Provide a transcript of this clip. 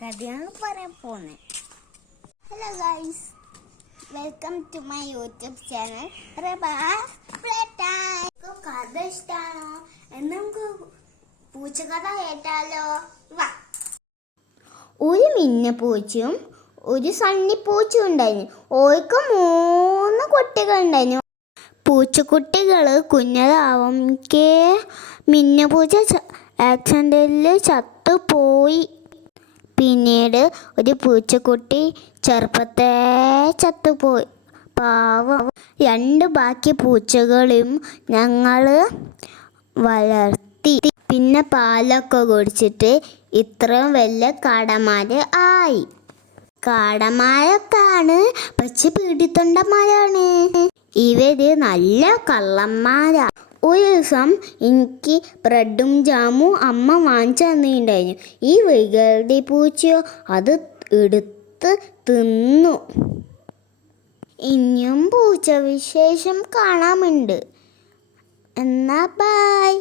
കഥയാണ് പറയാൻ പോകുന്നത്. Hello guys, welcome to my YouTube channel കഥ ഇഷ്ടമാണോ എന്ന് നമുക്ക് പൂച്ചക്കഥ കേട്ടാലോ? വാ. ഒരു മിന്നപ്പൂച്ചയും ഒരു സണ്ണിപ്പൂച്ചയും ഉണ്ടായിരുന്നു. ഓർക്ക് 3 കുട്ടികൾ ഉണ്ടായിരുന്നു. പൂച്ചക്കുട്ടികൾ കുഞ്ഞതാവുമ്പേ മിന്നപ്പൂച്ച ആക്സിഡന്റിൽ ചത്തുപോയി. പിന്നീട് ഒരു പൂച്ചക്കുട്ടി ചെറുപ്പത്തെ ചത്തുപോയി. പാവം. 2 ബാക്കി പൂച്ചകളും ഞങ്ങൾ വളർത്തി. പിന്നെ പാലൊക്കെ കുടിച്ചിട്ട് ഇത്രയും വലിയ കാടന്മാര് ആയി. കാടന്മാരൊക്കെയാണ്, പക്ഷെ പീഡിത്തൊണ്ടന്മാരാണ്. ഇവര് നല്ല കള്ളന്മാരാ. ഒരു ദിവസം എനിക്ക് ബ്രെഡും ജാമും അമ്മ വാങ്ങിച്ചു തന്നിട്ടുണ്ടായിരുന്നു. ഈ വികൃതി പൂച്ചയോ അത് എടുത്ത് തിന്നു. ഇനിയും പൂച്ച വിശേഷം കാണാമുണ്ട്. എന്നാ ബൈ.